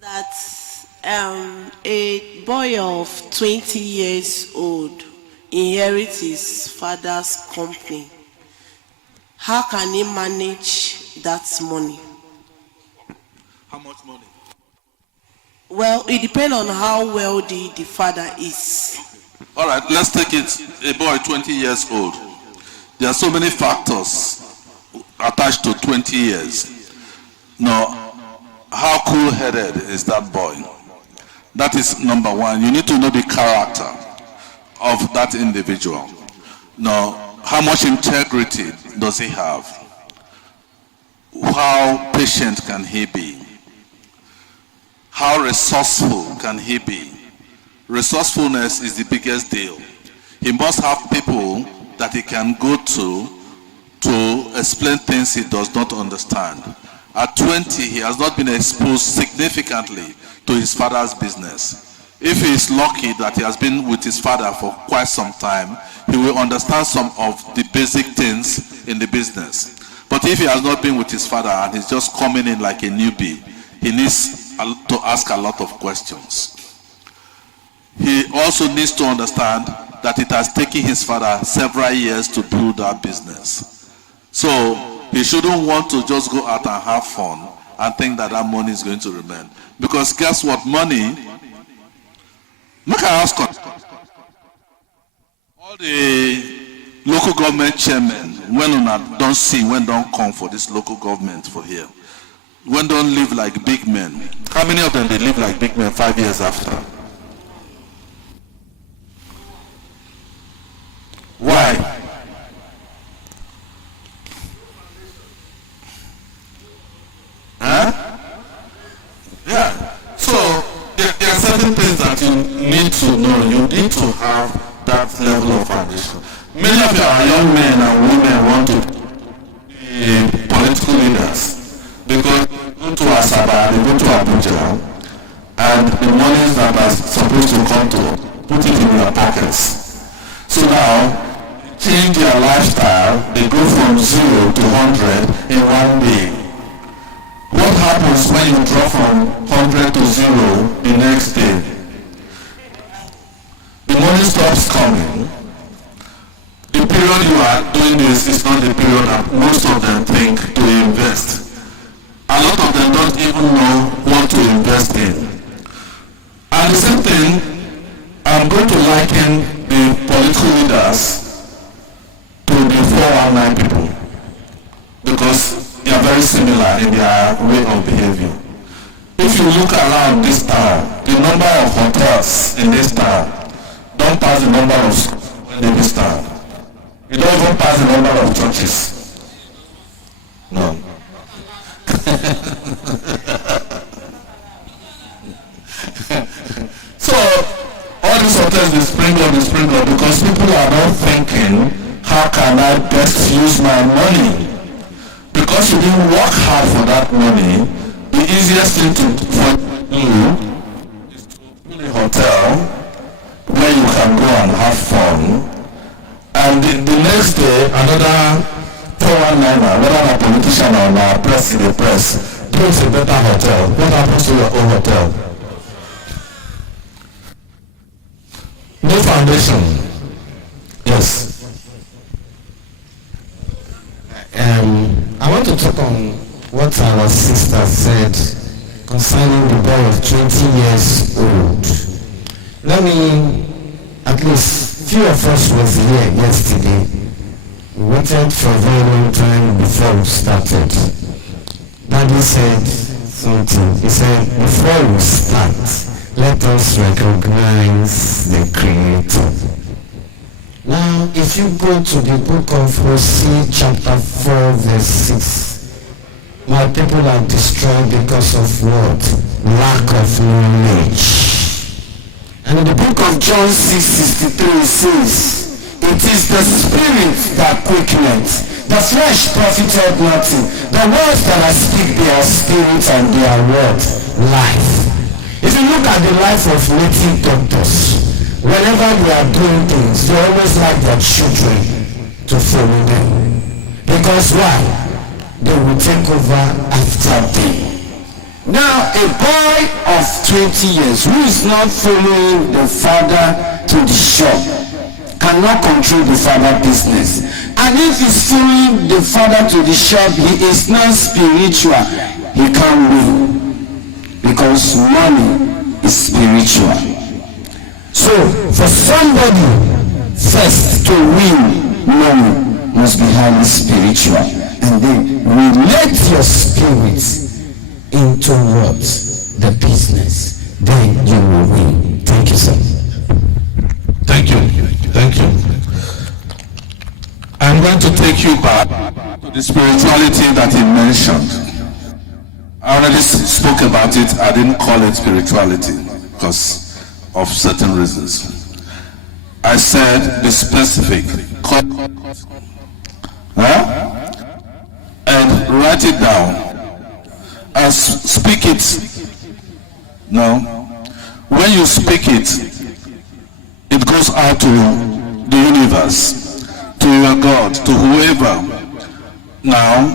that a boy of 20 years old inherits his father's company. How can he manage that money? How much money? Well, it depends on how wealthy the father is. All right, let's take it. A boy 20 years old. There are so many factors attached to 20 years. Now, how cool-headed is that boy? That is number one. You need to know the character of that individual. Now, how much integrity does he have? How patient can he be? How resourceful can he be? Resourcefulness is the biggest deal. He must have people that he can go to explain things he does not understand. At 20, he has not been exposed significantly to his father's business. If he is lucky that he has been with his father for quite some time, he will understand some of the basic things in the business. But if he has not been with his father and he's just coming in like a newbie, he needs to ask a lot of questions. He also needs to understand that it has taken his father several years to build that business. So he shouldn't want to just go out and have fun and think that that money is going to remain. Because guess what? Money, make I ask all the local government chairmen, when don't see, when don't come for this local government for here, when don't live like big men. How many of them they live like big men 5 years after? Why? Huh? Yeah. So there are certain things that you need to know. You need to have that level of foundation. Many of our young men and women want to be political leaders because they go to Asaba, they go to Abuja, and the monies that are supposed to come to put it in their pockets. So now, change their lifestyle, they go from 0 to 100 in one day. What happens when you drop from 100 to 0 the next day? The money stops coming. The period you are doing this is not the period that most of them think to invest. A lot of them don't even know what to invest in. And the same thing, I'm going to liken the political leaders to the 419 people because they are very similar in their way of behavior. If you look around this town, the number of hotels in this town don't pass the number of schools in this town. It don't even pass the number of churches. No. So all these hotels they spring up because people are not thinking, how can I best use my money? Because you didn't work hard for that money, the easiest thing for you is to open a hotel where you can go and have fun. And the next day, another 419er, whether I'm a politician or a press in the press, builds a better hotel. What happens to your own hotel? No foundation. Yes. I want to talk on what our sister said concerning the boy of 20 years old. Let me, at least few of us was here yesterday. We waited for a very long time before we started. Daddy said something. He said, before we start, let us recognize the Creator. Now, if you go to the book of Hosea chapter 4 verse 6, my people are destroyed because of what? Lack of knowledge. And in the book of John 6:63 it says, it is the spirit that quickeneth, the flesh profited nothing. The words that I speak, they are spirit and they are what? Life. If you look at the life of native doctors, whenever they are doing things, they always like their children to follow them. Because why? They will take over after them. Now, a boy of 20 years who is not following the father to the shop cannot control the father business. And if he's following the father to the shop, he is not spiritual. He can't win. Because money is spiritual. So, for somebody first to win money must be highly spiritual. And then relate your spirit into what? The business. Then you will win. Thank you, sir. Thank you. Thank you. I'm going to take you back to the spirituality that he mentioned. I already spoke about it. I didn't call it spirituality because of certain reasons. I said the specific. And write it down. And speak it. No. When you speak it, it goes out to the universe, to your God, to whoever. Now,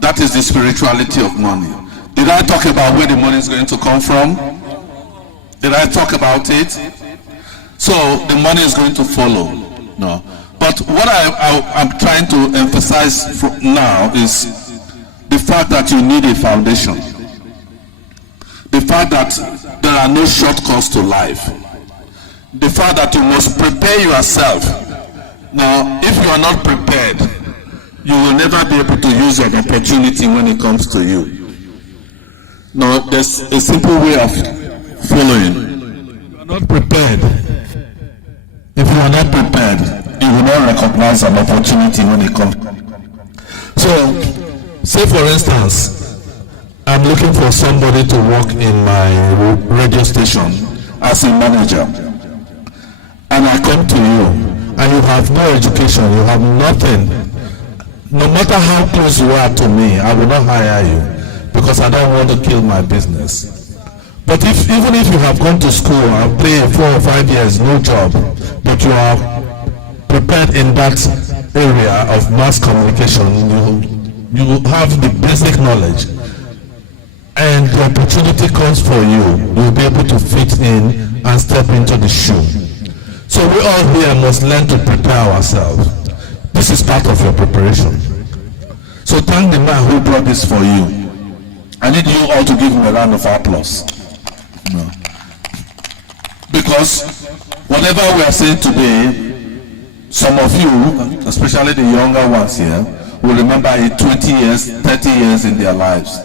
that is the spirituality of money. Did I talk about where the money is going to come from? Did I talk about it? So the money is going to follow. No. But what I'm trying to emphasize now is the fact that you need a foundation. The fact that there are no shortcuts to life. The fact that you must prepare yourself. Now, if you are not prepared, you will never be able to use an opportunity when it comes to you. Now, there's a simple way of following. If you are not prepared, you will not recognize an opportunity when it comes. So, say for instance, I'm looking for somebody to work in my radio station as a manager. And I come to you, and you have no education, you have nothing. No matter how close you are to me, I will not hire you because I don't want to kill my business. But even if you have gone to school and played 4 or 5 years, no job, but you are prepared in that area of mass communication, you have the basic knowledge, and the opportunity comes for you, you will be able to fit in and step into the shoe. So we all here must learn to prepare ourselves. This is part of your preparation. So thank the man who brought this for you. I need you all to give him a round of applause. No. Because whatever we are saying today, some of you, especially the younger ones here, will remember it 20 years, 30 years in their lives.